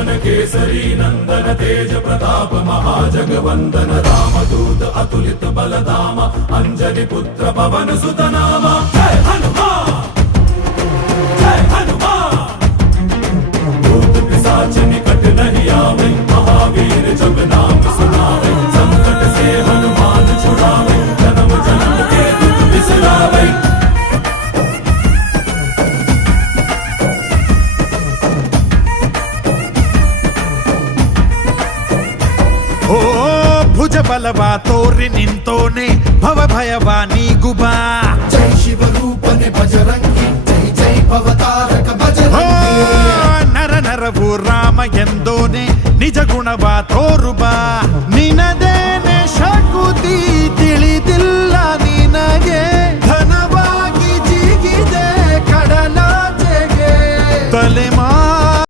पवन केसरी नंदन तेज प्रताप महाजगवंदन रामदूत अतुलित बलधाम अंजनी पुत्र पवन सुत नाम जय हनुमान जय हनुमान। भूत पिशाच निकट नहीं आवे महावीर जब नाम सुनावे संकट से हनुमान छुड़ावे जन्म जन्म के दुख बिसरावे। ಓ ಭುಜ ಬಲವ ತೋರಿ ನಿಂತೋನೆ ಭವ ಭಯವ ನೀಗುಬಾ ಜೈ ಶಿವ ರೂಪನೆ ಬಜರಂಗಿ ಜೈ ಜೈ ಭವತಾರಕ ಬಜರಂಗಿ ನರ ನರವು ರಾಮ ಎಂದೋನೆ ನಿಜ ಗುಣವ ತೋರುಬಾ ನಿನದೇನೆ ಶಕುತಿ